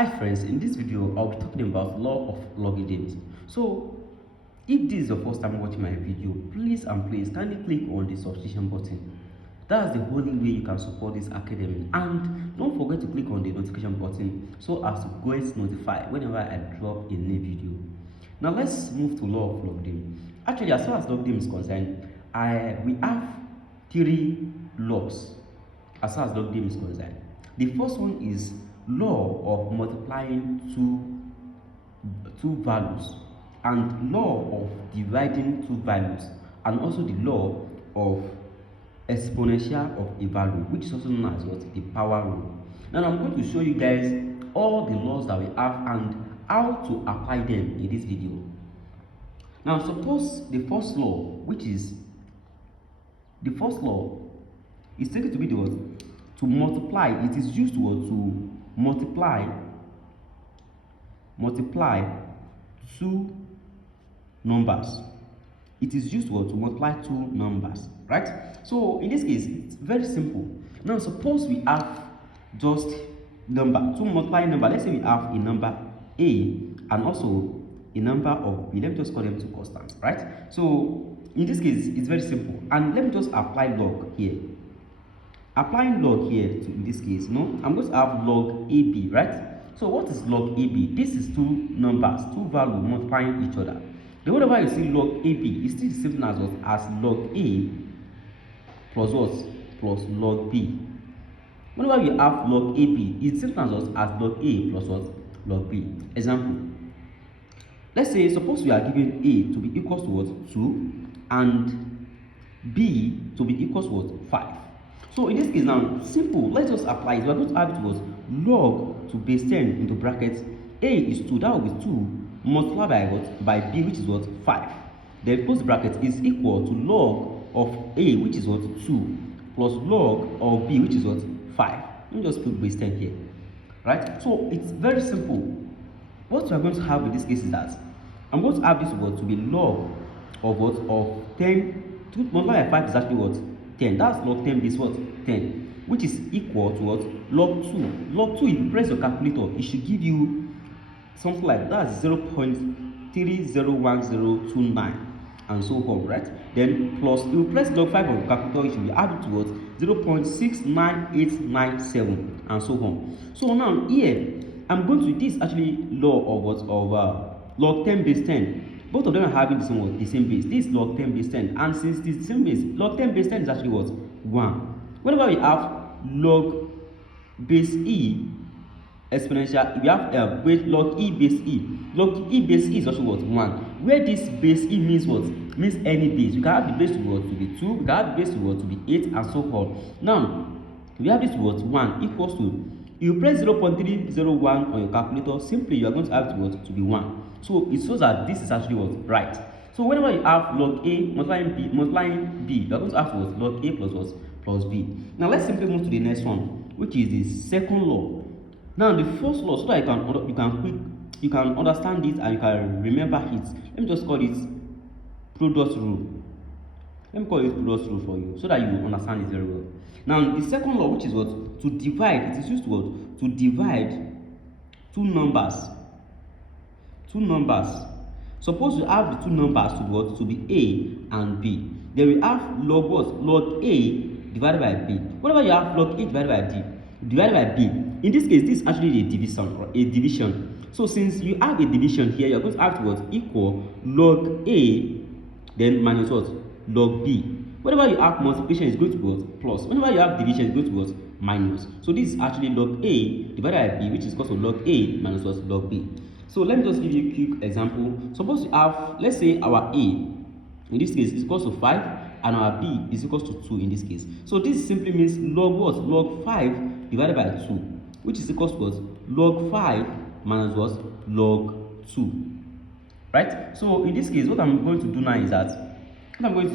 Hi friends, in this video I'll be talking about law of logarithms. So if this is your first time watching my video, please kindly click on the subscription button. That's the only way you can support this academy, and don't forget to click on the notification button so as to get notified whenever I drop a new video. Now let's move to law of logarithm. Actually, as far as logarithm is concerned, we have three laws as far as logarithm is concerned. The first one is law of multiplying two values, and law of dividing two values, and also the law of exponential of a value, which is also known as what? The power rule. Now I'm going to show you guys all the laws that we have and how to apply them in this video. Now suppose the first law, which is the first law, is taken to be the word to multiply. It is used to multiply two numbers. It is used to multiply two numbers, right? So in this case, it's very simple. Now suppose we have just number, two multiplying number. Let's say we have a number a and also a number of b. Let me just call them two constants, right? So in this case, it's very simple. And let me just apply log here. Applying log here to, in this case, I'm going to have log AB, right? So what is log AB? This is two numbers, two values multiplying each other. Then whenever you see log AB, it's still the same thing as what? As log A plus what? Plus log B. Whenever you have log AB, it's the same thing as what? As log A plus what? Log B. Example. Let's say, suppose we are given A to be equals to what? 2 and B to be equals to what? 5. So in this case now, simple, let's just apply it. We are going to add it was log to base 10 into brackets. A is 2, that will be 2 multiplied by what? By B, which is what? 5. Then close the bracket is equal to log of A, which is what? 2, plus log of B, which is what? 5. Let me just put base 10 here. Right? So it's very simple. What we are going to have in this case is that I'm going to have this word to be log of what? Of 10. 2 multiplied by 5 is actually what? 10. That's log 10 base what? 10, which is equal to what? Log 2. Log 2, if you press your calculator, it should give you something like that, 0.301029 and so on, right? Then plus, you press log 5 on your calculator, it should be added to what? 0.69897 and so on. So now here, I'm going to this actually law of what? Of log 10 base 10. Both of them are having the same base. This is log 10 base 10, and since this is the same base, log 10 base 10 is actually what? 1. Whenever we have log base e exponential, we have log e base e. Log e base e is also what? 1. Where this base e means what? Means any base. You can have the base to what? To be 2. You can have the base to what? To be 8 and so on. Now we have this what? 1 equals to, you press 0.301 on your calculator, simply you are going to have to what? To be 1. So it shows that this is actually what? Right. So whenever you have log A multiplying B, you are going to have what? Log A plus what? Plus B. Now let's simply move to the next one, which is the second law. Now the first law, so that you can understand it and you can remember it. Let me just call it product rule. Let me call it product rule for you so that you understand it very well. Now the second law, which is what? To divide. It is used to what? To divide two numbers. Suppose you have the two numbers to what? To be A and B. Then we have log what? Log A divided by B. Whenever you have log A divided by B, in this case, this is actually a division. So since you have a division here, you're going to have to what? Equal log A, then minus what? Log B. Whenever you have multiplication, it's going to be what? Plus. Whenever you have division, it's going to be what? Minus. So this is actually log A divided by B, which is equal to log A minus what? Log B. So let me just give you a quick example. Suppose you have, let's say our A, in this case, is equal to 5, and our B is equal to 2 in this case. So this simply means log what? Log 5 divided by 2, which is equal to what? Log 5 minus what? Log 2. Right? So in this case, what I'm going to do now is that, I'm going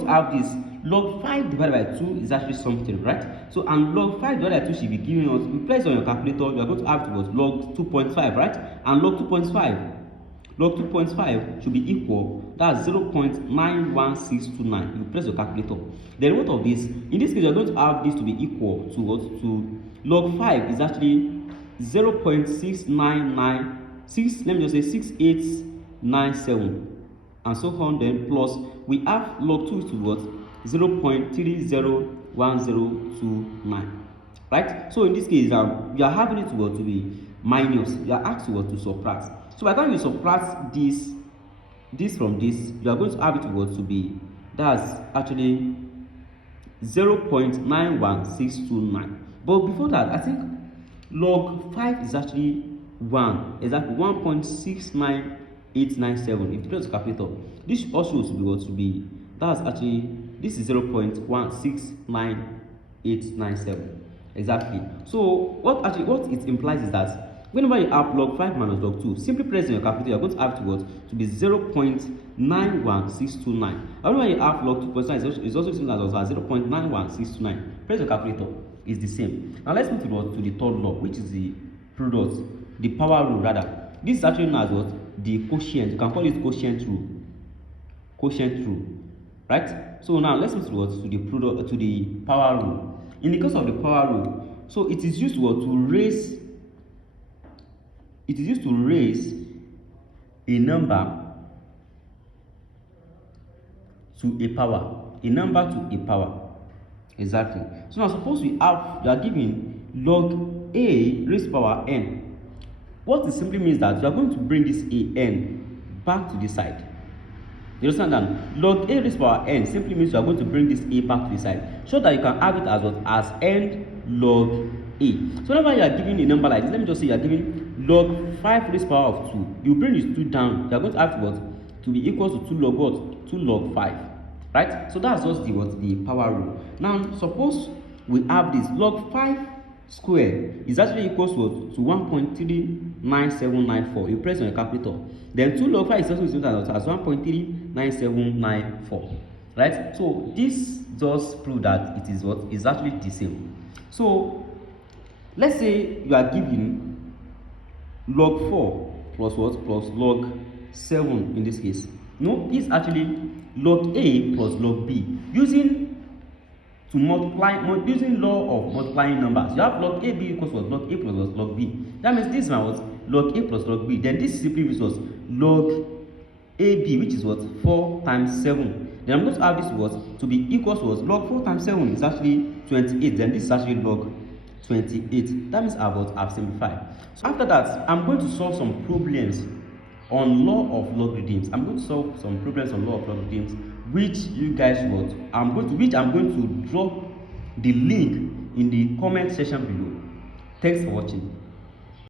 to have this log 5 divided by 2 is actually something, right? So, and log 5 divided by 2 should be giving us, we place on your calculator, you are going to have to what? Log 2.5, right? And log 2.5 should be equal, that's 0.91629. You press your calculator. Then what of this? In this case, you are going to have this to be equal to what? To log 5 is actually 0.6996, let me just say 6897, and so on. Then plus we have log 2 to what? 0.301029, right? So in this case, you are having it to what? To be minus. You are asked to what? To subtract. So by the time you subtract this from this, you are going to have it to what? To be, that's actually 0.91629. But before that, I think log 5 is actually 1, exactly 1.69897. If you close the calculator, this also should be what? To be, that's actually, this is 0.169897, exactly. So what it implies is that whenever you have log 5 minus log 2, simply press in your calculator, you are going to have to what? To be 0.91629. And whenever you have log 2.9, is also similar as 0.91629. Press your calculator, is the same. Now let's move to the third law, which is the product, the power rule rather. This is actually known as what? The quotient. You can call it quotient rule. Quotient rule, right? So now let's move to what? To the product, to the power rule. In the case of the power rule, so it is used to what? To raise. It is used to raise a number to a power. A number to a power. Exactly. So now suppose you are given log a raised to power n. What it simply means that you are going to bring this a n back to this side. You understand that? Log a raised to power n simply means you are going to bring this a back to the side, so that you can have it as what? As n log a. So whenever you are given a number like this, let me just say you are given log 5 raised to power of 2. You bring this 2 down, you are going to have what? To be equal to 2 log what? 2 log 5. Right? So that's just the what? The power rule. Now suppose we have this log 5 square is actually equals to 1.39794. You press on your calculator. Then 2 log 5 is also equal as 1.39794. Right? So this just proves that it is what? Is actually the same. So let's say you are given log 4 plus what? Plus log 7 in this case. No, it's actually log a plus log b. Using law of multiplying numbers, you have log ab equals what? Log a plus log b. That means this one was log a plus log b. Then this simply was log ab, which is what? 4 times 7. Then I'm going to have this what? To be equals to what? Log 4 times 7 is actually 28. Then this is actually log 28. That means I've simplified. So after that, I'm going to solve some problems on law of logarithms. I'm going to solve some problems on law of logarithms, which you guys want. I'm going to drop the link in the comment section below. Thanks for watching.